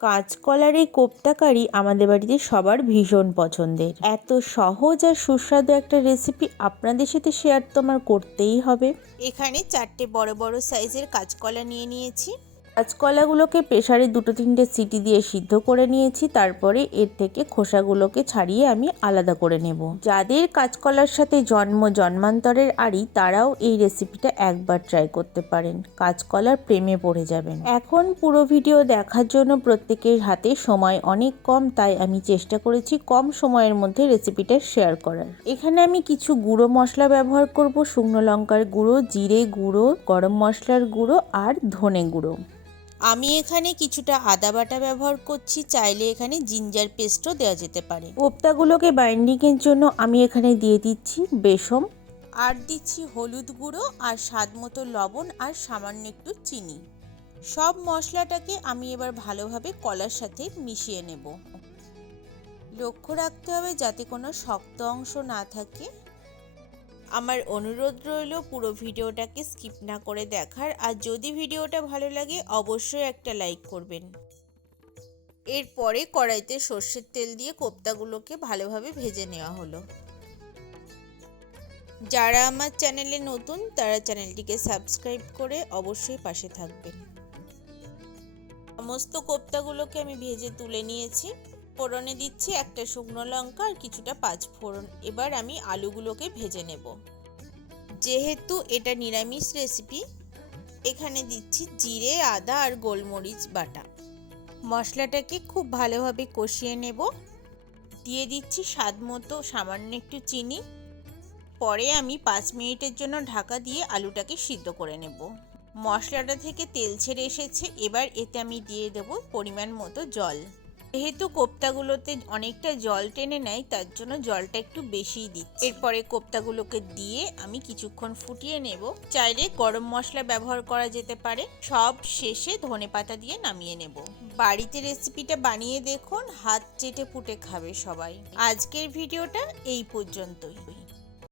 কাঁচকলার এই কোপ্তা কারি আমাদের বাড়িতে সবার ভীষণ পছন্দের। এত সহজ আর সুস্বাদু একটা রেসিপি আপনাদের সাথে শেয়ার তো আমার করতেই হবে। এখানে 4টে বড় বড় সাইজের কাঁচকলা নিয়ে নিয়েছি। কাঁচকলাগুলোকে প্রেসারে 2-3টে সিটি দিয়ে সিদ্ধ করে নিয়েছি। তারপরে এর থেকে খোসাগুলোকে ছাড়িয়ে আমি আলাদা করে নেব। যাদের কাঁচকলার সাথে জন্মান্তরের আড়ি তারাও এই রেসিপিটা একবার ট্রাই করতে পারেন। কাঁচকলার প্রেমে পড়ে যাবেন। এখন পুরো ভিডিও দেখার জন্য প্রত্যেকের হাতে সময় অনেক কম, তাই আমি চেষ্টা করেছি কম সময়ের মধ্যে রেসিপিটা শেয়ার করার। এখানে আমি কিছু গুঁড়ো মশলা ব্যবহার করব। শুকনো লঙ্কার গুঁড়ো, জিরে গুঁড়ো, গরম মশলার গুঁড়ো আর ধনে গুঁড়ো। আমি এখানে কিছুটা আদা বাটা ব্যবহার করছি, চাইলে এখানে জিঞ্জার পেস্টও দেওয়া যেতে পারে। কোপ্তাগুলোকে বাইন্ডিংয়ের জন্য আমি এখানে দিয়ে দিচ্ছি বেসম, আর দিচ্ছি হলুদ গুঁড়ো আর স্বাদ মতো লবণ আর সামান্য একটু চিনি। সব মশলাটাকে আমি এবার ভালোভাবে কলার সাথে মিশিয়ে নেব। লক্ষ্য রাখতে হবে যাতে কোনো শক্ত অংশ না থাকে। আমার অনুরোধ রইল পুরো ভিডিওটাকে স্কিপ না করে দেখার, আর যদি ভিডিওটা ভালো লাগে অবশ্যই একটা লাইক করবেন। এরপরে কড়াইতে সর্ষের তেল দিয়ে কোপ্তাগুলোকে ভালোভাবে ভেজে নেওয়া হলো। যারা আমার চ্যানেলে নতুন তারা চ্যানেলটিকে সাবস্ক্রাইব করে অবশ্যই পাশে থাকবেন। সমস্ত কোপ্তাগুলোকে আমি ভেজে তুলে নিয়েছি। ফোড়নে দিচ্ছি একটা শুকনো লঙ্কা আর কিছুটা পাঁচফোড়ন। এবার আমি আলুগুলোকে ভেজে নেব। যেহেতু এটা নিরামিষ রেসিপি, এখানে দিচ্ছি জিরে, আদা আর গোলমরিচ বাটা। মশলাটাকে খুব ভালোভাবে কষিয়ে নেব। দিয়ে দিচ্ছি স্বাদ মতো সামান্য একটু চিনি। পরে আমি 5 মিনিটের জন্য ঢাকা দিয়ে আলুটাকে সিদ্ধ করে নেব। মশলাটা থেকে তেল ছেড়ে এসেছে, এবার এতে আমি দিয়ে দেব পরিমাণ মতো জল। যেহেতু কোপ্তাগুলোতে অনেকটা জল টেনে নেয় তার জন্য জলটা একটু বেশিই দিচ্ছি। এরপরে কোপ্তাগুলোকে দিয়ে আমি কিছুক্ষণ ফুটিয়ে নেব। চাইলে গরম মশলা ব্যবহার করা যেতে পারে। সব শেষে ধনেপাতা দিয়ে নামিয়ে নেব। বাড়িতে রেসিপিটা বানিয়ে দেখুন, হাত চেটে পুটে খাবে সবাই। আজকের ভিডিওটা এই পর্যন্তই।